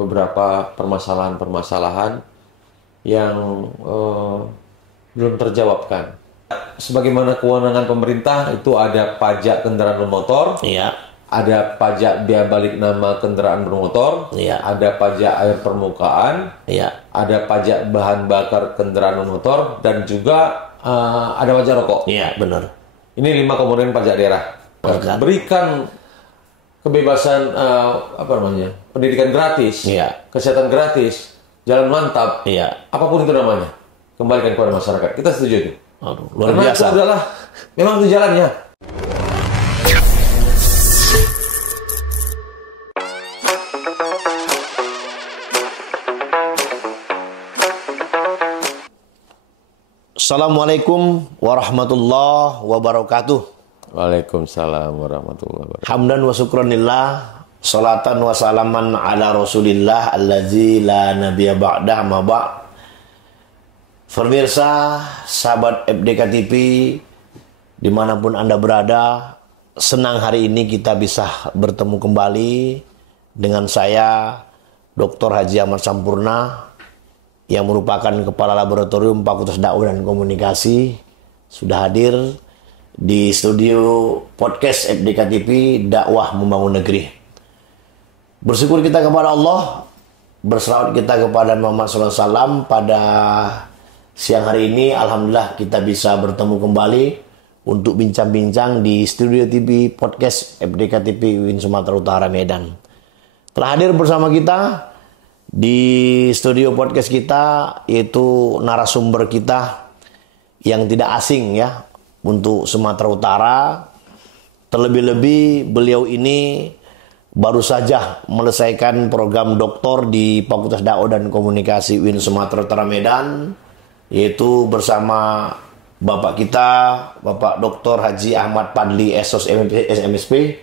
beberapa permasalahan-permasalahan yang belum terjawabkan. Sebagaimana kewenangan pemerintah itu ada pajak kendaraan bermotor, Iya. ada pajak biaya balik nama kendaraan bermotor, Iya. ada pajak air permukaan, Iya. ada pajak bahan bakar kendaraan bermotor, dan juga ada pajak rokok. Iya, benar. Ini 5 komponen pajak daerah. Berikan kebebasan pendidikan gratis, Iya. kesehatan gratis, jalan mantap, Iya. apapun itu namanya, kembalikan kepada masyarakat. Kita setuju itu. Aduh, luar Karena biasa. itu adalah memang itu jalannya. Assalamualaikum warahmatullahi wabarakatuh. Waalaikumsalam warahmatullahi wabarakatuh. Hamdan wa syukranillah, salatan wa salaman ala rasulillah allazi la nabiyya ba'dah ma ba'. Pemirsa, sahabat FDK TV, dimanapun Anda berada, senang hari ini kita bisa bertemu kembali dengan saya, Dr. Haji Ahmad Sampurna, yang merupakan Kepala Laboratorium Fakultas Dakwah dan Komunikasi, sudah hadir di studio podcast FDK TV, Dakwah Membangun Negeri. Bersyukur kita kepada Allah, berselawat kita kepada Muhammad SAW pada siang hari ini. Alhamdulillah kita bisa bertemu kembali untuk bincang-bincang di studio TV podcast FDK TV UIN Sumatera Utara Medan. Telah hadir bersama kita di studio podcast kita yaitu narasumber kita yang tidak asing ya untuk Sumatera Utara. Terlebih-lebih beliau ini baru saja menyelesaikan program doktor di Fakultas Dakwah dan Komunikasi UIN Sumatera Utara Medan, yaitu bersama Bapak kita, Bapak Dr. Haji Ahmad Padli SOS MSP.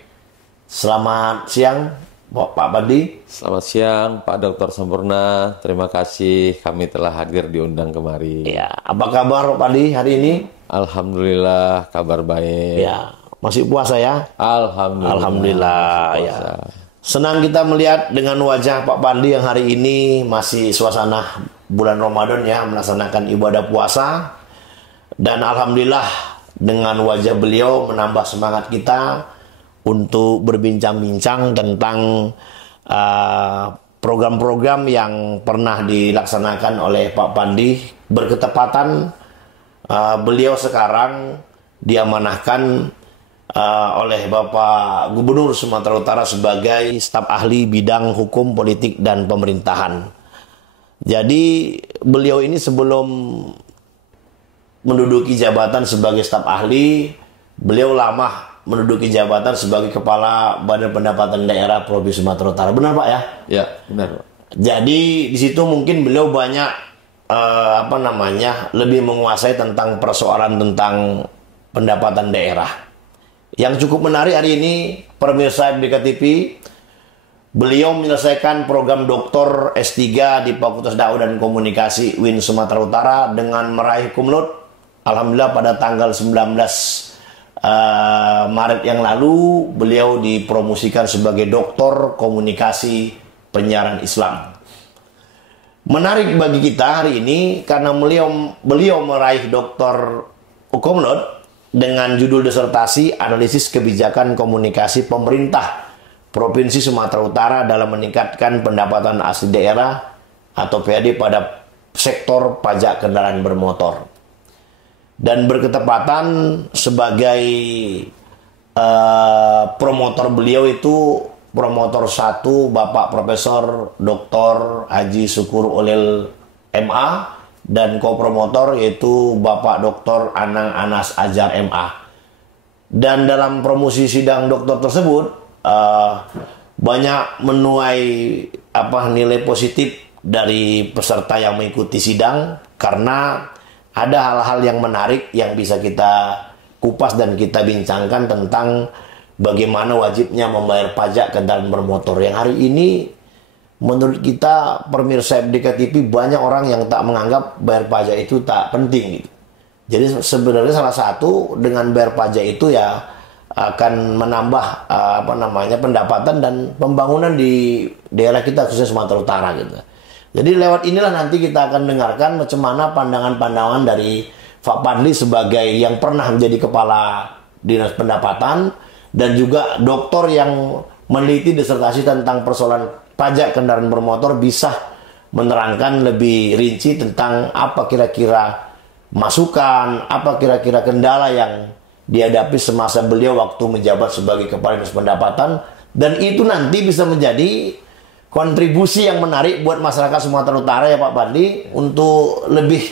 Selamat siang Pak Padli. Selamat siang Pak Dr. Sampurna. Terima kasih kami telah hadir diundang kemari. Ya, apa kabar Pak Padli hari ini? Alhamdulillah kabar baik. Ya, masih puasa ya? Alhamdulillah masih ya. puasa. Senang kita melihat dengan wajah Pak Padli yang hari ini masih suasana bulan Ramadan ya, melaksanakan ibadah puasa. Dan alhamdulillah dengan wajah beliau menambah semangat kita untuk berbincang-bincang tentang program-program yang pernah dilaksanakan oleh Pak Padli. Berketepatan beliau sekarang diamanahkan oleh Bapak Gubernur Sumatera Utara sebagai staf ahli bidang hukum, politik, dan pemerintahan. Jadi beliau ini sebelum menduduki jabatan sebagai staf ahli, beliau lama menduduki jabatan sebagai Kepala Badan Pendapatan Daerah Provinsi Sumatera Utara. Benar Pak ya? Ya, benar Pak. Jadi di situ mungkin beliau banyak lebih menguasai tentang persoalan tentang pendapatan daerah. Yang cukup menarik hari ini, pemirsa FDK TV, beliau menyelesaikan program doktor S3 di Fakultas Dakwah dan Komunikasi UIN Sumatera Utara dengan meraih cum laude. Alhamdulillah pada tanggal 19 Maret yang lalu beliau dipromosikan sebagai doktor komunikasi penyiaran Islam. Menarik bagi kita hari ini karena beliau meraih doktor cum laude dengan judul disertasi analisis kebijakan komunikasi pemerintah Provinsi Sumatera Utara dalam meningkatkan pendapatan asli daerah atau PAD pada sektor pajak kendaraan bermotor. Dan berketepatan sebagai promotor beliau itu promotor 1 Bapak Profesor Dr. Haji Syukur Olil MA dan kopromotor yaitu Bapak Dr. Anang Anas Ajar MA. Dan dalam promosi sidang doktor tersebut banyak menuai nilai positif dari peserta yang mengikuti sidang karena ada hal-hal yang menarik yang bisa kita kupas dan kita bincangkan tentang bagaimana wajibnya membayar pajak kendaraan bermotor. Yang hari ini menurut kita pemirsa FDK TV banyak orang yang tak menganggap bayar pajak itu tak penting gitu. Jadi sebenarnya salah satu dengan bayar pajak itu ya akan menambah pendapatan dan pembangunan di daerah kita khususnya Sumatera Utara gitu. Jadi lewat inilah nanti kita akan dengarkan macam mana pandangan-pandangan dari Pak Fadli sebagai yang pernah menjadi kepala dinas pendapatan dan juga doktor yang meneliti disertasi tentang persoalan pajak kendaraan bermotor bisa menerangkan lebih rinci tentang apa kira-kira masukan, apa kira-kira kendala yang dihadapi semasa beliau waktu menjabat sebagai kepala dinas pendapatan, dan itu nanti bisa menjadi kontribusi yang menarik buat masyarakat Sumatera Utara ya Pak Fadli untuk lebih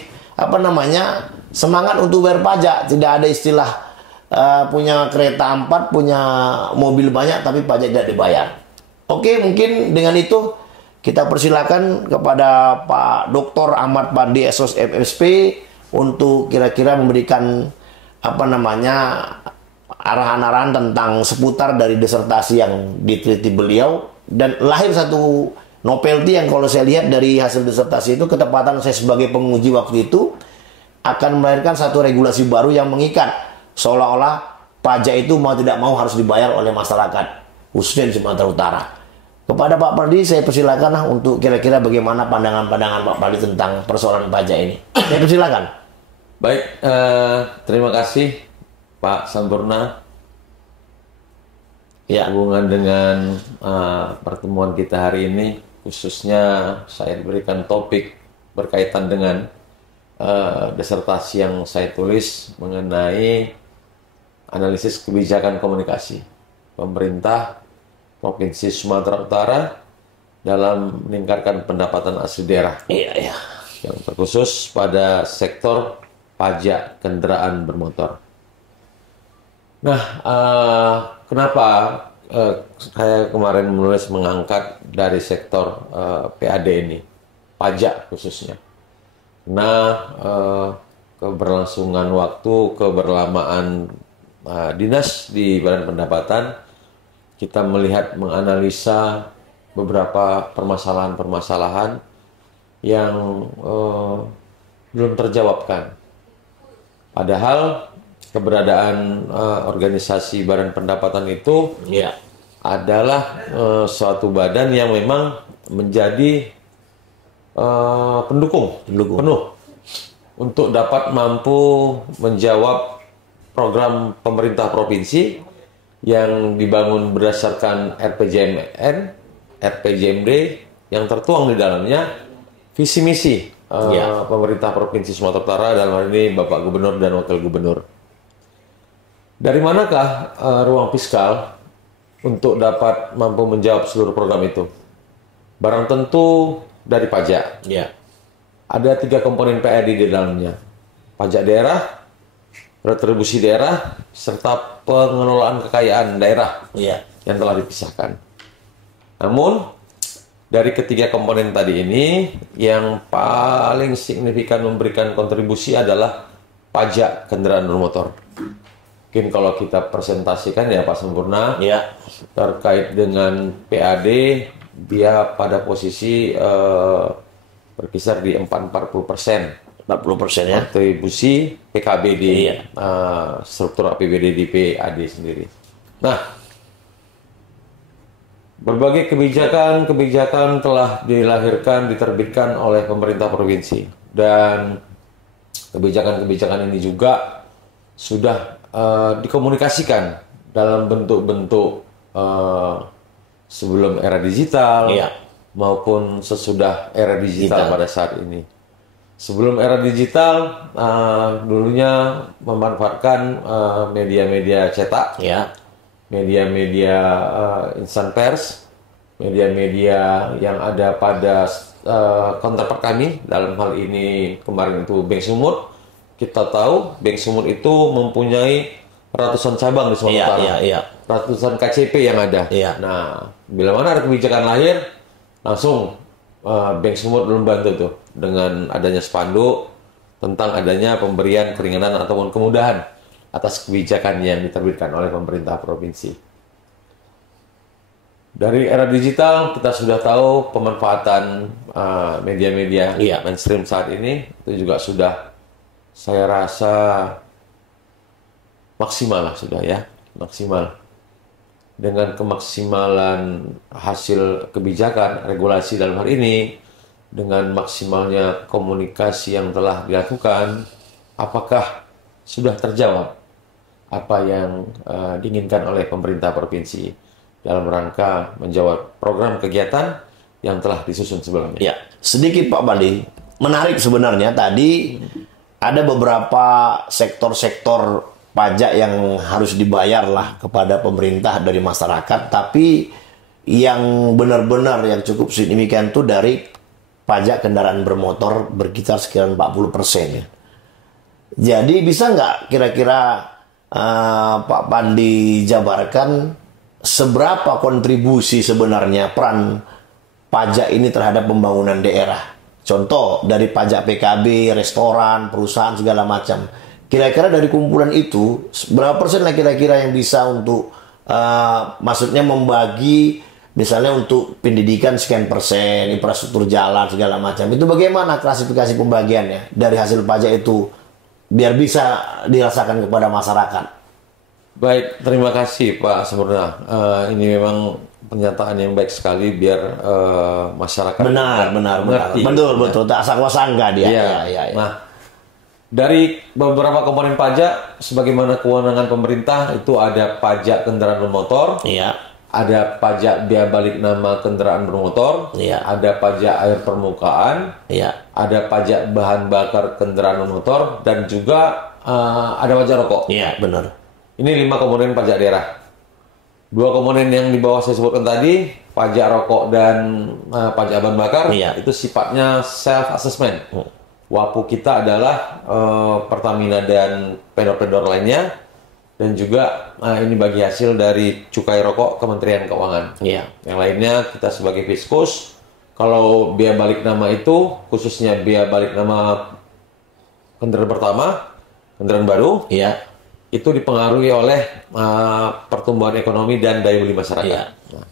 semangat untuk bayar pajak. Tidak ada istilah punya kereta 4, punya mobil banyak tapi pajak tidak dibayar. Oke, mungkin dengan itu kita persilakan kepada Pak Dr. Ahmad Fadli SOS FSP untuk kira-kira memberikan arahan-arahan tentang seputar dari disertasi yang diteliti beliau, dan lahir satu novelty yang kalau saya lihat dari hasil disertasi itu, ketepatan saya sebagai penguji waktu itu akan melahirkan satu regulasi baru yang mengikat seolah-olah pajak itu mau tidak mau harus dibayar oleh masyarakat khususnya di Sumatera Utara. Kepada Pak Fadli saya persilakan untuk kira-kira bagaimana pandangan-pandangan Pak Fadli tentang persoalan pajak ini. Saya persilakan. Baik, terima kasih Pak Sampurna. Ya, hubungan dengan pertemuan kita hari ini, khususnya saya diberikan topik berkaitan dengan disertasi yang saya tulis mengenai analisis kebijakan komunikasi pemerintah Provinsi Sumatera Utara dalam meningkatkan pendapatan asli daerah. Iya. Yang terkhusus pada sektor pajak kendaraan bermotor. Nah, kenapa saya kemarin menulis mengangkat dari sektor PAD ini, pajak khususnya? Nah, keberlangsungan waktu, keberlamaan dinas di Badan Pendapatan, kita melihat menganalisa beberapa permasalahan-permasalahan yang belum terjawabkan. Padahal keberadaan organisasi Badan Pendapatan itu adalah suatu badan yang memang menjadi pendukung penuh untuk dapat mampu menjawab program pemerintah provinsi yang dibangun berdasarkan RPJMN, RPJMD yang tertuang di dalamnya visi misi pemerintah Provinsi Sumatera Utara, dalam hal ini Bapak Gubernur dan Wakil Gubernur. Dari manakah ruang fiskal untuk dapat mampu menjawab seluruh program itu? Barang tentu dari pajak. Ada 3 komponen PAD di dalamnya: pajak daerah, retribusi daerah, serta pengelolaan kekayaan daerah yang telah dipisahkan. Namun dari ketiga komponen tadi ini, yang paling signifikan memberikan kontribusi adalah pajak kendaraan bermotor. Mungkin kalau kita presentasikan ya Pak Sampurna, terkait dengan PAD, dia pada posisi berkisar di 40% ya. Kontribusi PKB di struktur APBD di PAD sendiri. Nah, berbagai kebijakan telah dilahirkan, diterbitkan oleh pemerintah provinsi, dan kebijakan-kebijakan ini juga sudah dikomunikasikan dalam bentuk-bentuk sebelum era digital maupun sesudah era digital pada saat ini. Sebelum era digital, dulunya memanfaatkan media-media cetak, media-media insan pers, media-media yang ada pada counterpart kami, dalam hal ini kemarin itu Bank Sumut. Kita tahu Bank Sumut itu mempunyai ratusan cabang di Sumatera Utara, ratusan KCP yang ada. Nah, bila mana ada kebijakan lahir, langsung Bank Sumut membantu tuh dengan adanya spanduk tentang adanya pemberian keringanan ataupun kemudahan atas kebijakan yang diterbitkan oleh pemerintah provinsi. Dari era digital kita sudah tahu pemanfaatan media-media mainstream saat ini itu juga sudah, saya rasa maksimal lah sudah ya. maksimal. Dengan kemaksimalan hasil kebijakan, regulasi dalam hal ini, dengan maksimalnya komunikasi yang telah dilakukan, apakah sudah terjawab apa yang diinginkan oleh pemerintah provinsi dalam rangka menjawab program kegiatan yang telah disusun sebelumnya? Ya, sedikit Pak Bali, menarik sebenarnya tadi ada beberapa sektor-sektor pajak yang harus dibayar lah kepada pemerintah dari masyarakat, tapi yang benar-benar yang cukup signifikan itu dari pajak kendaraan bermotor berkisar sekitar 40% ya. Jadi bisa nggak kira-kira Pak Pandi jabarkan seberapa kontribusi sebenarnya peran pajak ini terhadap pembangunan daerah? Contoh dari pajak PKB, restoran, perusahaan segala macam. Kira-kira dari kumpulan itu berapa persen lah kira-kira yang bisa untuk maksudnya membagi misalnya untuk pendidikan sekian persen, infrastruktur jalan segala macam. Itu bagaimana klasifikasi pembagiannya dari hasil pajak itu biar bisa dirasakan kepada masyarakat? Baik, terima kasih Pak Sempurna. Ini memang pernyataan yang baik sekali biar masyarakat benar mengerti. Betul tak sangka dia. Ya. Nah, dari beberapa komponen pajak, sebagaimana kewenangan pemerintah itu ada pajak kendaraan bermotor, ada pajak biaya balik nama kendaraan bermotor, ada pajak air permukaan, ada pajak bahan bakar kendaraan bermotor, dan juga ada pajak rokok. Iya, benar. Ini 5 komponen pajak daerah. 2 komponen yang di bawah saya sebutkan tadi, pajak rokok dan pajak bahan bakar, itu sifatnya self assessment. WAPU kita adalah Pertamina dan vendor-vendor lainnya, dan juga ini bagi hasil dari cukai rokok Kementerian Keuangan. Yang lainnya kita sebagai Fiskus. Kalau biaya balik nama itu khususnya biaya balik nama kendaraan pertama, kendaraan baru, itu dipengaruhi oleh pertumbuhan ekonomi dan daya beli masyarakat. Nah,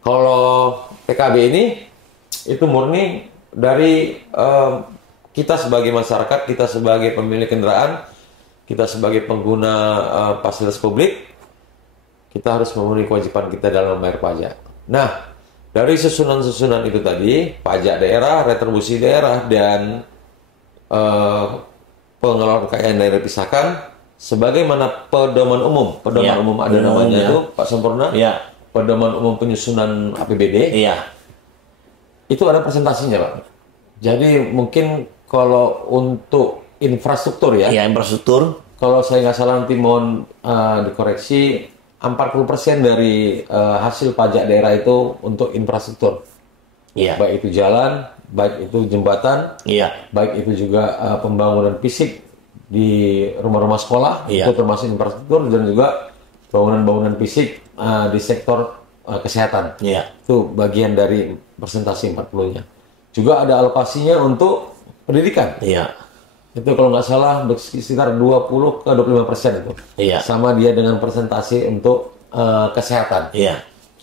kalau PKB ini itu murni dari kita sebagai masyarakat, kita sebagai pemilik kendaraan, kita sebagai pengguna fasilitas publik, kita harus memenuhi kewajiban kita dalam membayar pajak. Nah, dari susunan-susunan itu tadi, pajak daerah, retribusi daerah, dan pengelolaan kekayaan daerah dipisahkan, sebagaimana pedoman umum. Pedoman umum ada namanya itu, Pak Sempurna. Pedoman umum penyusunan APBD. Itu ada presentasinya, Pak. Jadi mungkin kalau untuk infrastruktur infrastruktur. Kalau saya nggak salah nanti mohon dikoreksi, 40% dari hasil pajak daerah itu untuk infrastruktur. Baik itu jalan, baik itu jembatan, baik itu juga pembangunan fisik di rumah-rumah sekolah, itu termasuk infrastruktur, dan juga bangunan-bangunan fisik di sektor kesehatan. Itu bagian dari persentase 40-nya. Juga ada alokasinya untuk pendidikan. Itu kalau nggak salah sekitar 20 ke 25% itu. Sama dia dengan persentase untuk kesehatan.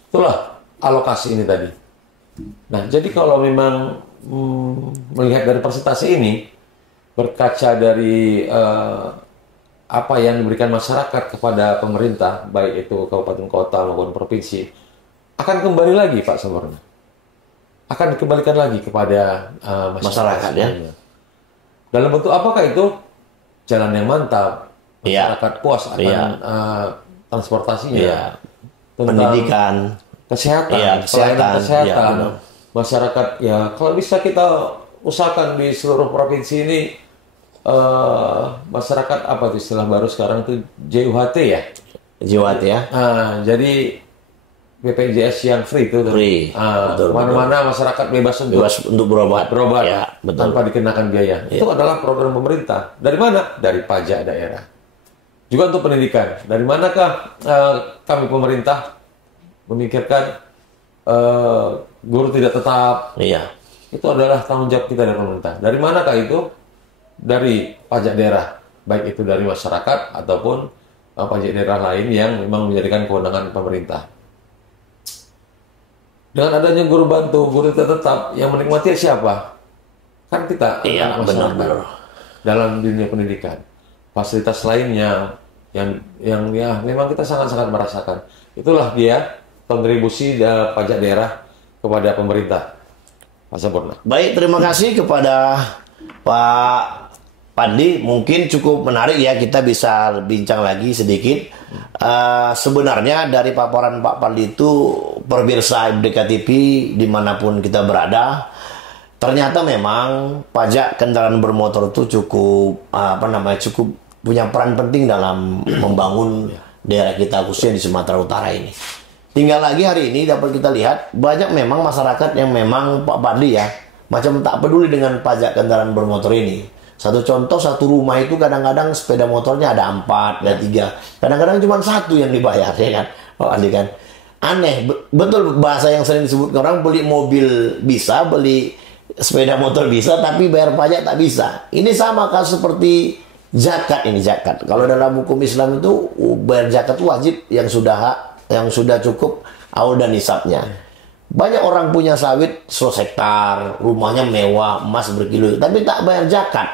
Itulah alokasi ini tadi. Nah, jadi kalau memang melihat dari persentase ini, berkaca dari apa yang diberikan masyarakat kepada pemerintah, baik itu kabupaten kota maupun provinsi, akan kembali lagi Pak Sempurna. Akan dikembalikan lagi kepada masyarakat Dalam bentuk apakah itu? Jalan yang mantap, masyarakat puas akan transportasinya, pendidikan, kesehatan, kesehatan, masyarakat kalau bisa kita usahakan di seluruh provinsi ini masyarakat apa itu istilah baru sekarang itu JUHT ya? JUHT ya. Jadi BPJS yang free itu, mana-mana masyarakat bebas untuk berobat, tanpa dikenakan biaya. Itu adalah program pemerintah. Dari mana? Dari pajak daerah. Juga untuk pendidikan. Dari manakah kami pemerintah memikirkan guru tidak tetap? Itu adalah tanggung jawab kita dari pemerintah. Dari manakah itu? Dari pajak daerah, baik itu dari masyarakat ataupun pajak daerah lain yang memang menjadikan kewenangan pemerintah. Dengan adanya guru bantu, guru tetap, yang menikmati siapa? Kan kita, benar. dalam dunia pendidikan. Fasilitas lainnya, yang ya memang kita sangat-sangat merasakan. Itulah dia kontribusi pajak daerah kepada pemerintah. Pak Sampurna. Baik, terima kasih kepada Pak Pandi. Mungkin cukup menarik ya, kita bisa bincang lagi sedikit. Sebenarnya dari paparan Pak Pandi itu, pemirsa FDK TV dimanapun kita berada, ternyata memang pajak kendaraan bermotor itu cukup cukup punya peran penting dalam membangun daerah kita khususnya di Sumatera Utara ini. Tinggal lagi hari ini dapat kita lihat banyak memang masyarakat yang memang Pak Pandi ya macam tak peduli dengan pajak kendaraan bermotor ini. Satu contoh, satu rumah itu kadang-kadang sepeda motornya ada 4, ada 3, kadang-kadang cuma 1 yang dibayar, ya kan Pak Pandi kan. Aneh, betul bahasa yang sering disebut orang, beli mobil bisa, beli sepeda motor bisa, tapi bayar pajak tak bisa. Ini sama kasus seperti zakat ini, zakat. Kalau dalam hukum Islam itu bayar zakat wajib yang sudah cukup aul dan nisabnya. Banyak orang punya sawit 100 hektar, rumahnya mewah, emas berkilo, tapi tak bayar zakat.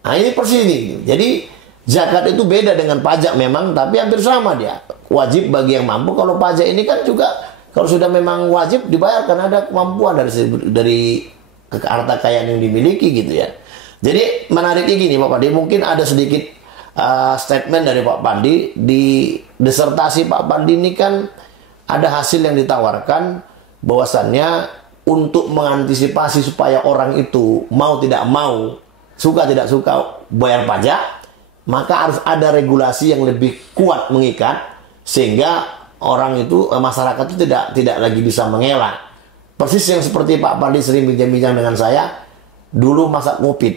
Nah ini persis ini. Jadi zakat itu beda dengan pajak memang, tapi hampir sama dia. Wajib bagi yang mampu. Kalau pajak ini kan juga kalau sudah memang wajib dibayar karena ada kemampuan dari harta kekayaan yang dimiliki gitu ya. Jadi menariknya gini Pak Pandi, mungkin ada sedikit statement dari Pak Pandi. Di disertasi Pak Pandi ini kan ada hasil yang ditawarkan bahwasannya untuk mengantisipasi supaya orang itu mau tidak mau, suka tidak suka bayar pajak, maka harus ada regulasi yang lebih kuat mengikat sehingga orang itu, masyarakat itu tidak lagi bisa mengelak. Persis yang seperti Pak Pandi sering bincang-bincang dengan saya dulu masa Covid,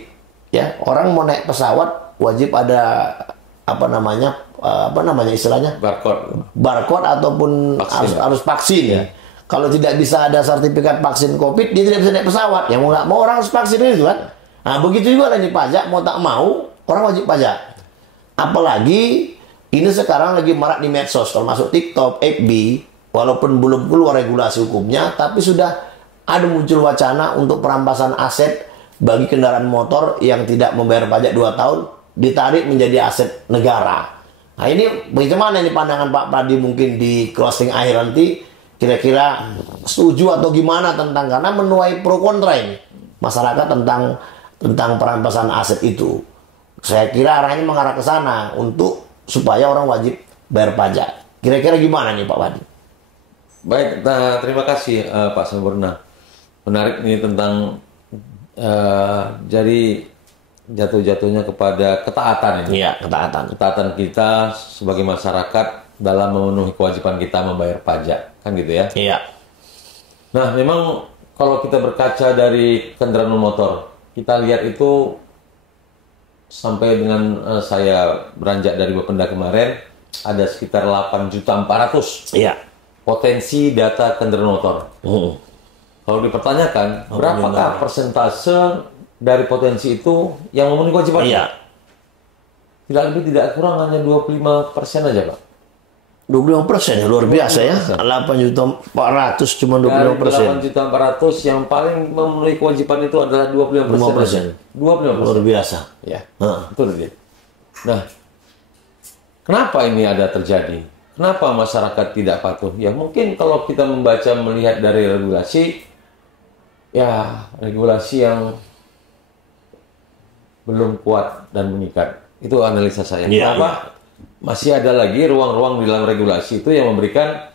ya orang mau naik pesawat wajib ada apa namanya istilahnya barcode ataupun harus vaksin ya. Kalau tidak bisa ada sertifikat vaksin Covid, dia tidak bisa naik pesawat. Yang mau nggak mau orang harus vaksin itu kan. Nah begitu juga lagi pajak, mau tak mau orang wajib pajak. Apalagi ini sekarang lagi marak di medsos, termasuk TikTok, FB. Walaupun belum keluar regulasi hukumnya, tapi sudah ada muncul wacana untuk perampasan aset bagi kendaraan motor yang tidak membayar pajak 2 tahun, ditarik menjadi aset negara. Nah ini bagaimana ini pandangan Pak Pandi mungkin di closing akhir nanti, kira-kira setuju atau gimana tentang, karena menuai pro kontra ini masyarakat tentang perampasan aset itu. Saya kira arahnya mengarah ke sana untuk supaya orang wajib bayar pajak. Kira-kira gimana nih Pak Pandi? Baik, terima kasih Pak Sampurna. Menarik nih tentang jadi jatuh-jatuhnya kepada ketaatan ini. Iya, ketaatan. Ketaatan kita sebagai masyarakat dalam memenuhi kewajiban kita membayar pajak, kan gitu ya? Iya. Nah, memang kalau kita berkaca dari kendaraan motor, kita lihat itu sampai dengan saya beranjak dari Bapenda kemarin ada sekitar 8.400.000. Iya. Potensi data kendaraan motor. Kalau dipertanyakan, berapakah persentase dari potensi itu yang memenuhi kewajiban? Iya. Tidak lebih tidak kurang hanya 25% aja, Pak. 25% ya, luar biasa ya. 8.400.000 cuma 25%. Dari 8.400.000 yang paling memenuhi kewajiban itu adalah 25%. 25%. Luar biasa. Ya, itu dia. Nah, kenapa ini ada terjadi? Kenapa masyarakat tidak patuh? Ya mungkin kalau kita membaca, melihat dari regulasi, ya regulasi yang belum kuat dan mengikat. Itu analisa saya. Ya, Kenapa? ya. Masih ada lagi ruang-ruang di dalam regulasi itu yang memberikan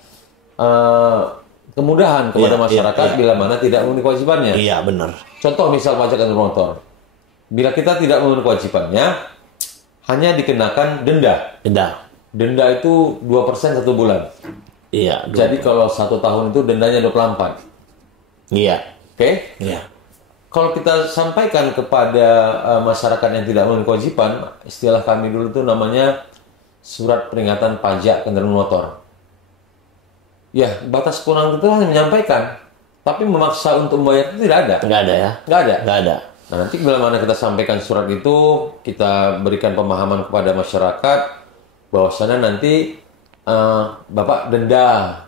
kemudahan kepada masyarakat bila mana tidak memenuhi kewajibannya. Iya, benar. Contoh misal pajak kendaraan motor. Bila kita tidak memenuhi kewajibannya, hanya dikenakan denda. Denda itu 2% 1 bulan. Iya. Jadi kalau 1 tahun itu dendanya 24. Iya. Oke? Iya. Kalau kita sampaikan kepada masyarakat yang tidak memenuhi kewajiban, istilah kami dulu itu namanya surat peringatan pajak kendaraan motor. Ya, batas kewenangan itu hanya menyampaikan, tapi memaksa untuk membayar itu tidak ada. Nggak ada ya? Nggak ada. Nggak ada. Nah, nanti bila mana kita sampaikan surat itu, kita berikan pemahaman kepada masyarakat bahwasannya nanti Bapak denda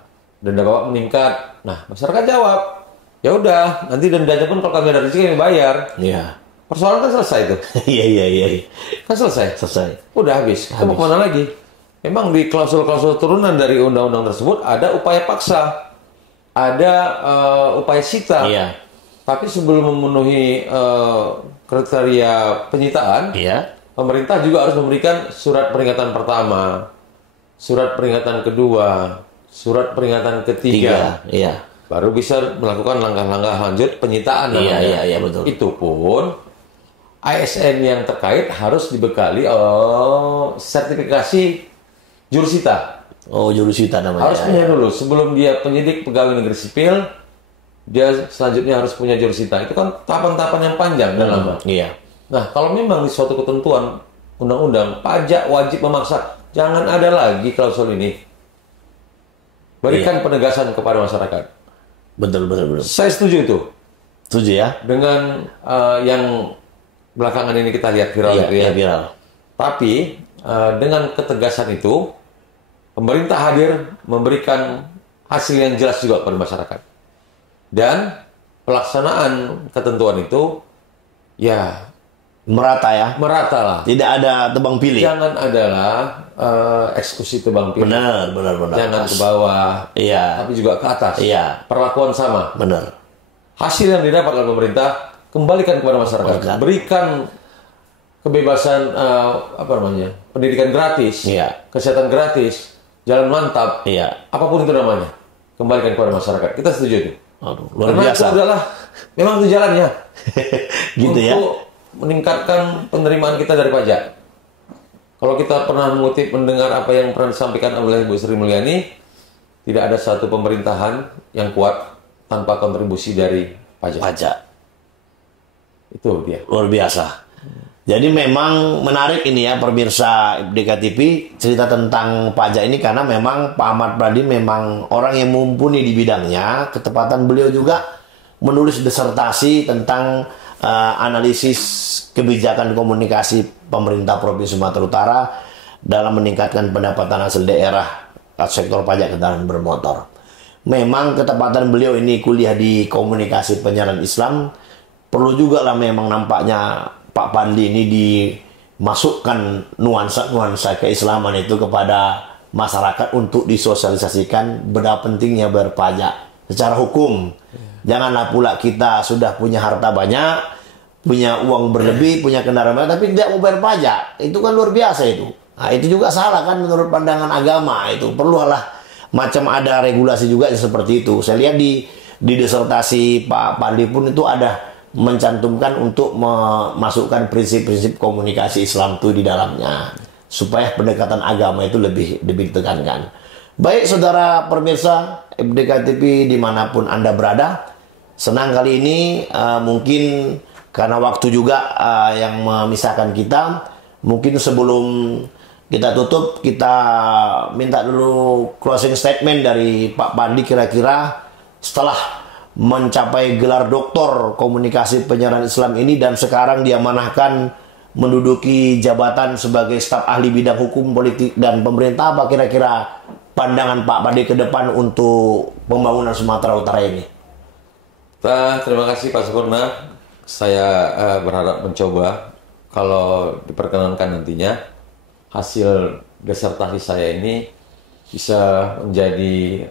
Bapak meningkat. Nah, masyarakat jawab, ya udah, nanti dendanya pun kalau kami ada rezeki kami bayar. Iya. Persoalan kan selesai itu. Iya. Kan selesai. Selesai. Udah habis. Kita mau kemana lagi? memang di klausul-klausul turunan dari undang-undang tersebut ada upaya paksa, ada upaya sita. Iya. Tapi sebelum memenuhi kriteria penyitaan, Iya. pemerintah juga harus memberikan surat peringatan pertama, surat peringatan kedua, surat peringatan ketiga. Iya. Baru bisa melakukan langkah-langkah lanjut penyitaan namanya. Iya, betul. Itu pun ASN yang terkait harus dibekali sertifikasi jurusita. Oh, jurusita namanya. Harus punya dulu sebelum dia penyidik pegawai negeri sipil, dia selanjutnya harus punya jurusita. Itu kan tahapan-tahapan yang panjang dan lama. Iya. Nah, kalau memang di suatu ketentuan undang-undang pajak wajib memaksa, jangan ada lagi klausul ini. Berikan penegasan kepada masyarakat. Betul. Saya setuju itu. Setuju ya? Dengan yang belakangan ini kita lihat viral itu ya. Iya, viral. Tapi dengan ketegasan itu, pemerintah hadir memberikan hasil yang jelas juga kepada masyarakat. Dan pelaksanaan ketentuan itu ya Merata ya? merata lah. Tidak ada tebang pilih. Jangan adalah eksekusi tebang pilih. Benar. Jangan ke bawah, Iya. tapi juga ke atas. Iya. Perlakuan sama. Benar. Hasil yang didapat oleh pemerintah kembalikan kepada masyarakat. Berikan kebebasan pendidikan gratis, Iya. kesehatan gratis, jalan mantap, Iya. apapun itu namanya, kembalikan kepada masyarakat. Kita setuju itu. Aduh, luar Karena biasa. itu adalah memang itu jalannya Gitu ya? untuk meningkatkan penerimaan kita dari pajak. Kalau kita pernah mendengar apa yang pernah disampaikan oleh Bu Sri Mulyani, tidak ada satu pemerintahan yang kuat tanpa kontribusi dari pajak. Itu dia. Luar biasa. Jadi memang menarik ini ya pemirsa FDK TV cerita tentang pajak ini karena memang Pak Ahmad Pradi memang orang yang mumpuni di bidangnya. Ketepatan beliau juga menulis disertasi tentang analisis kebijakan komunikasi pemerintah Provinsi Sumatera Utara dalam meningkatkan pendapatan hasil daerah sektor pajak kendaraan bermotor. Memang ketepatan beliau ini kuliah di komunikasi penyiaran Islam, perlu juga lah memang nampaknya Pak Pandi ini dimasukkan nuansa-nuansa keislaman itu kepada masyarakat untuk disosialisasikan betapa pentingnya berpajak secara hukum. Janganlah pula kita sudah punya harta banyak, punya uang berlebih, punya kendaraan banyak, tapi tidak mau bayar pajak. Itu kan luar biasa itu. Nah, itu juga salah kan menurut pandangan agama. Itu perlulah macam ada regulasi juga seperti itu. Saya lihat di disertasi Pak Pandi pun itu ada mencantumkan untuk memasukkan prinsip-prinsip komunikasi Islam itu di dalamnya supaya pendekatan agama itu lebih ditekankan. Baik saudara pemirsa FDK TV dimanapun Anda berada, senang kali ini mungkin karena waktu juga yang memisahkan kita, mungkin sebelum kita tutup kita minta dulu closing statement dari Pak Pandi kira-kira setelah mencapai gelar doktor komunikasi penyiaran Islam ini dan sekarang diamanahkan menduduki jabatan sebagai staf ahli bidang hukum, politik dan pemerintah, apa kira-kira pandangan Pak Pandi ke depan untuk pembangunan Sumatera Utara ini? Terima kasih Pak Sempurna. Saya berharap mencoba kalau diperkenankan nantinya hasil disertasi saya ini bisa menjadi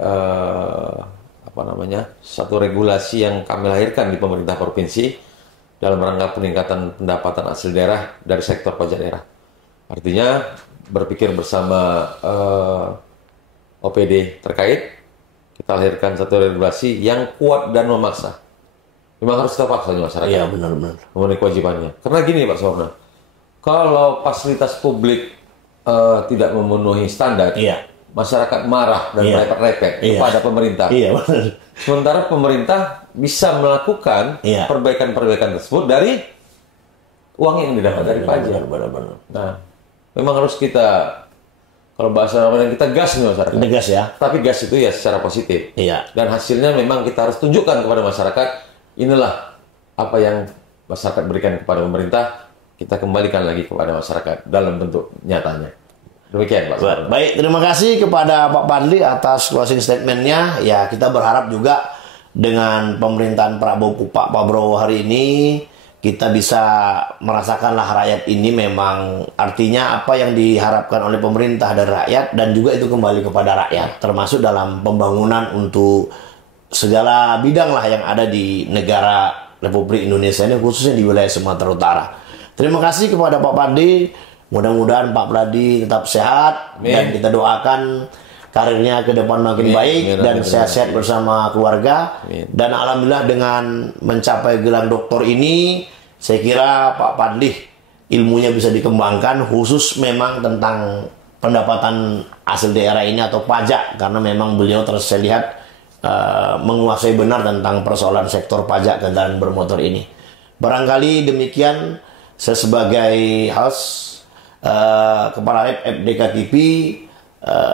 satu regulasi yang kami lahirkan di pemerintah provinsi dalam rangka peningkatan pendapatan hasil daerah dari sektor pajak daerah. Artinya berpikir bersama OPD terkait, kita lahirkan satu regulasi yang kuat dan memaksa. Memang harus kita paksa masyarakat. Iya, benar-benar. Memenuhi kewajibannya. Karena gini Pak Sempurna, kalau fasilitas publik tidak memenuhi standar, iya, masyarakat marah dan merepet-repet kepada pemerintah. Iya, benar. Sementara pemerintah bisa melakukan perbaikan-perbaikan tersebut dari uang yang didapat dari pajak. Benar. Nah, memang harus kita, kalau bahasa namanya kita gas nih masyarakat. Tegas ya. Tapi gas itu ya secara positif. Iya. Dan hasilnya memang kita harus tunjukkan kepada masyarakat, inilah apa yang masyarakat berikan kepada pemerintah, kita kembalikan lagi kepada masyarakat dalam bentuk nyatanya. Demikian Pak. Baik, terima kasih kepada Pak Pandi atas closing statement-nya. Ya, kita berharap juga dengan pemerintahan Pak Prabowo hari ini kita bisa merasakanlah rakyat ini memang artinya apa yang diharapkan oleh pemerintah dari rakyat dan juga itu kembali kepada rakyat, termasuk dalam pembangunan untuk segala bidang lah yang ada di negara Republik Indonesia ini, khususnya di wilayah Sumatera Utara. Terima kasih kepada Pak Pardi, mudah-mudahan Pak Pardi tetap sehat. Amin. Dan kita doakan karirnya ke depan makin baik dan sehat-sehat bersama keluarga. Dan alhamdulillah dengan mencapai gelar doktor ini, saya kira Pak Pardi ilmunya bisa dikembangkan, khusus memang tentang pendapatan hasil daerah ini atau pajak, karena memang beliau terus saya lihat menguasai benar tentang persoalan sektor pajak kendaraan bermotor ini. Barangkali demikian saya sebagai host kepala FDK TV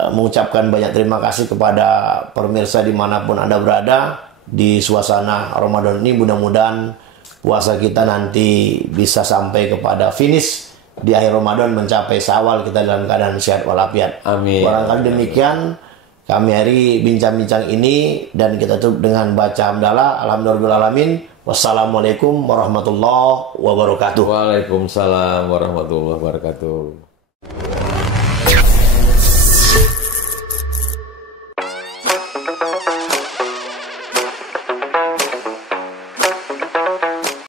mengucapkan banyak terima kasih kepada pemirsa dimanapun Anda berada di suasana Ramadan ini. Mudah-mudahan puasa kita nanti bisa sampai kepada finish di akhir Ramadan, mencapai Syawal kita dalam keadaan sehat walafiat. Amin. Barangkali demikian kami hari bincang-bincang ini, dan kita tutup dengan baca hamdalah. Alhamdulillahirrahmanirrahim. Wassalamualaikum warahmatullahi wabarakatuh. Waalaikumsalam warahmatullahi wabarakatuh.